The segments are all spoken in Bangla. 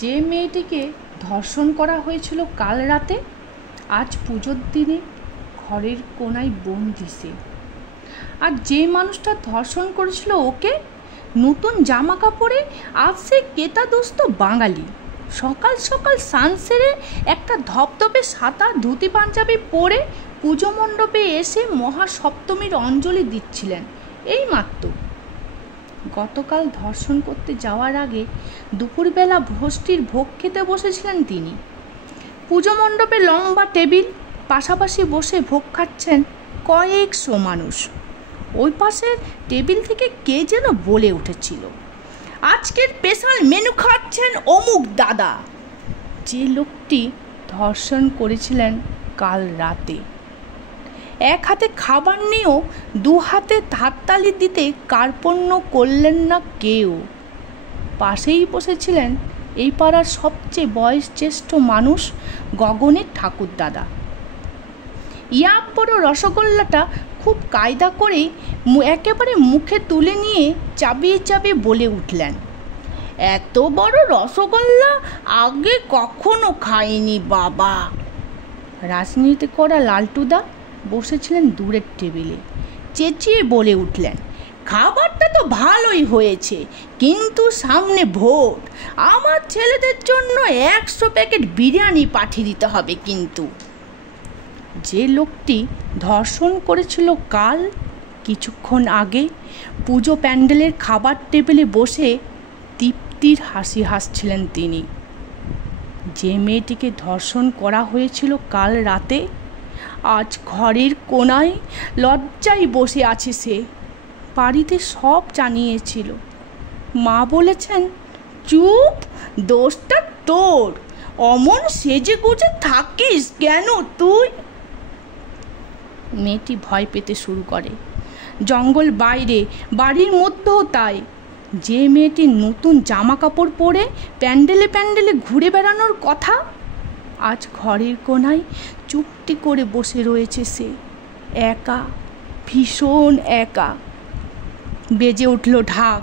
যে মেয়েটিকে ধর্ষণ করা হয়েছিল কাল রাতে, আজ পুজোর দিনে ঘরের কোনায় বন্দি সে। আর যে মানুষটা ধর্ষণ করেছিল ওকে নতুন জামা কাপড়ে আজ সে কেতাদুস্ত বাঙালি। সকাল সকাল স্নান সেরে একটা ধপধপে সাদা ধুতি পাঞ্জাবি পরে পুজো মণ্ডপে এসে মহাসপ্তমীর অঞ্জলি দিচ্ছিলেন এই মাত্র। গতকাল ধর্ষণ করতে যাওয়ার আগে দুপুরবেলা ভোষ্ঠীর ভোগ খেতে বসেছিলেন তিনি। পুজো মণ্ডপে লম্বা টেবিল, পাশাপাশি বসে ভোগ খাচ্ছেন কয়েকশো মানুষ। ওই পাশের টেবিল থেকে কে যেন বলে উঠেছিল, আজকের স্পেশাল মেনু খাচ্ছেন অমুক দাদা। যে লোকটি ধর্ষণ করেছিলেন কাল রাতে। এক হাতে খাবার নিয়েও দু হাতে হাততালি দিতে কার্পণ্য করলেন না কেউ। পাশেই বসেছিলেন এই পাড়ার সবচেয়ে বয়োজ্যেষ্ঠ মানুষ গগনের ঠাকুরদাদা। বড় রসগোল্লাটা খুব কায়দা করেই একেবারে মুখে তুলে নিয়ে চাবিয়ে চাবিয়ে বলে উঠলেন, এত বড় রসগোল্লা আগে কখনো খাইনি বাবা। রাজনীতি করা লালটুদা বসেছিলেন দূরের টেবিলে, চেঁচিয়ে বলে উঠলেন, খাবারটা তো ভালোই হয়েছে, কিন্তু সামনে ভোট, আমার ছেলেদের জন্য 100 প্যাকেট বিরিয়ানি পাঠিয়ে দিতে হবে কিন্তু। যে লোকটি ধর্ষণ করেছিল কাল কিছুক্ষণ আগে পুজো প্যান্ডেলের খাবার টেবিলে বসে তৃপ্তির হাসি হাসছিলেন তিনি। যে মেয়েটিকে ধর্ষণ করা হয়েছিল কাল রাতে, আজ ঘরের কোনায় লজ্জায় বসে আছে সে। বাড়িতে সব জানিয়েছিল। মা বলেছেন, চুপ, দোষটা তোর, অমন সেজে গুজে থাকিস কেন তুই? মেয়েটি ভয় পেতে শুরু করে। জঙ্গল বাইরে, বাড়ির মধ্যেও তাই। যে মেয়েটি নতুন জামা কাপড় পরে প্যান্ডেলে প্যান্ডেলে ঘুরে বেড়ানোর কথা, আজ ঘরের কোনায় চুপটি করে বসে রয়েছে সে, একা, ভীষণ একা। বেজে উঠল ঢাক,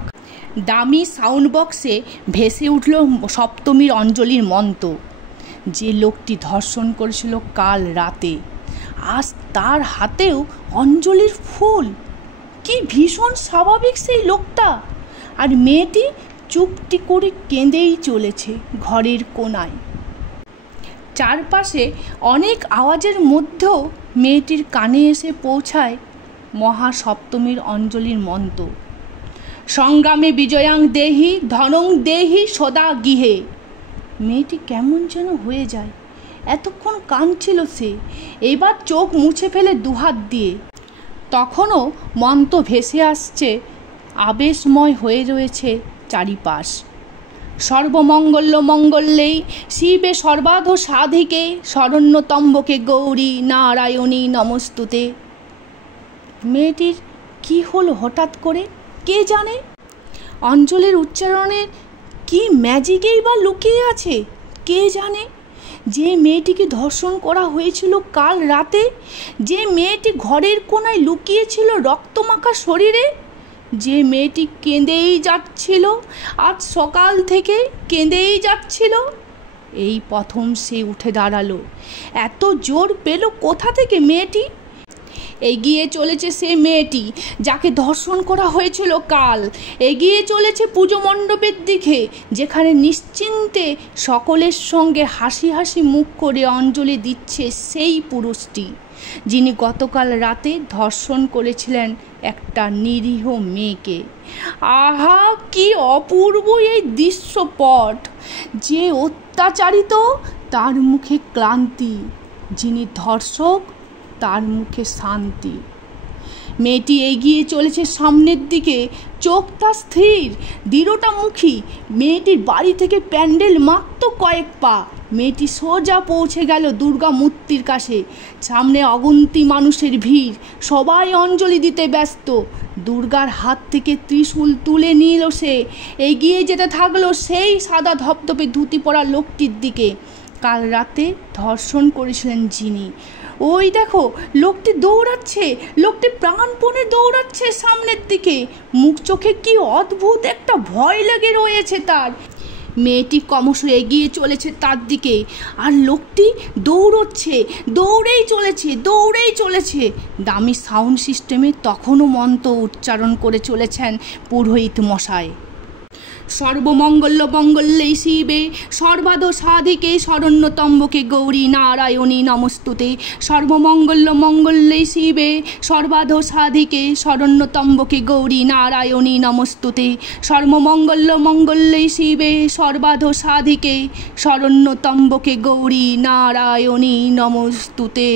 দামি সাউন্ড বক্সে ভেসে উঠল সপ্তমীর অঞ্জলির মন্ত্র। যে লোকটি ধর্ষণ করেছিল কাল রাতে, আজ তার হাতেও অঞ্জলির ফুল। কি ভীষণ স্বাভাবিক সেই লোকটা। আর মেয়েটি চুপটি করে কেঁদেই চলেছে ঘরের কোনায়। চারপাশে অনেক আওয়াজের মধ্যেও মেয়েটির কানে এসে পৌঁছায় মহাসপ্তমীর অঞ্জলির মন্ত্র, সংগ্রামে বিজয়াং দেহি ধনং দেহি সদা গৃহে। মেয়েটি কেমন যেন হয়ে যায়। এতক্ষণ কাঁদছিল সে, এবার চোখ মুছে ফেলে দুহাত দিয়ে। তখনও মন্ত্র ভেসে আসছে, আবেশময় হয়ে রয়েছে চারিপাশ। সর্বমঙ্গল্য মঙ্গলেই শিবে সর্বাধ সাধিকে শরণ্যতম্বকে গৌরী নারায়ণী নমস্তুতে। মেয়েটির কি হলো হঠাৎ করে কে জানে। অঞ্জলির উচ্চারণের কি ম্যাজিকেই বা লুকিয়ে আছে কে জানে। যে মেয়েটিকে ধর্ষণ করা হয়েছিল কাল রাতে, যে মেয়েটি ঘরের কোনায় লুকিয়েছিল রক্তমাখা শরীরে, যে মেয়েটি কেঁদেই যাচ্ছিল, আজ সকাল থেকে কেঁদেই যাচ্ছিল, এই প্রথম সে উঠে দাঁড়ালো। এত জোর পেল কোথা থেকে মেয়েটি? এগিয়ে চলেছে সে মেয়েটি যাকে ধর্ষণ করা হয়েছিল কাল। এগিয়ে চলেছে পুজো মণ্ডপের দিকে, যেখানে নিশ্চিন্তে সকলের সঙ্গে হাসি হাসি মুখ করে অঞ্জলি দিচ্ছে সেই পুরুষটি যিনি গতকাল রাতে ধর্ষণ করেছিলেন একটা নিরীহ মেয়েকে। আহা, কি অপূর্ব এই দৃশ্যপট! যে অত্যাচারিত তার মুখে ক্লান্তি, যিনি ধর্ষক তার মুখে শান্তি। মেয়েটি এগিয়ে চলেছে সামনের দিকে, চোখ তার স্থির, দৃঢ়তামুখী। মেয়েটির বাড়ি থেকে প্যান্ডেল মাত্র কয়েক পা। মেয়েটি সোজা পৌঁছে গেল দুর্গা মূর্তির কাছে। সামনে অগুন্তি মানুষের ভিড়, সবাই অঞ্জলি দিতে ব্যস্ত। দুর্গার হাত থেকে ত্রিশূল তুলে নিল সে, এগিয়ে যেতে থাকলো সেই সাদা ধপধপে ধুতি পরা লোকটির দিকে কাল রাতে ধর্ষণ করেছিলেন যিনি। ওই দেখো, লোকটি দৌড়াচ্ছে, লোকটি প্রাণপণে দৌড়াচ্ছে সামনের দিকে। মুখ চোখে কি অদ্ভুত একটা ভয় লেগে রয়েছে তার। মেয়েটি ক্রমশ এগিয়ে চলেছে তার দিকে, আর লোকটি দৌড়েই চলেছে। দামি সাউন্ড সিস্টেমে তখনও মন্ত্র উচ্চারণ করে চলেছেন পুরোহিত মশাই। সর্বমঙ্গল মঙ্গলে শিবে সর্বাধ সাধিকে শরণ্যতম্বকে গৌরী নারায়ণী নমস্তুতে। সর্বমঙ্গল মঙ্গলে শিবে সর্বাধ সাধিকে শরণ্যতম্বকে গৌরী নারায়ণী নমস্তুতে। সর্বমঙ্গল মঙ্গলে শিবে সর্বাধ সাধিকে শরণ্যতম্বকে গৌরী নারায়ণী নমস্তুতে।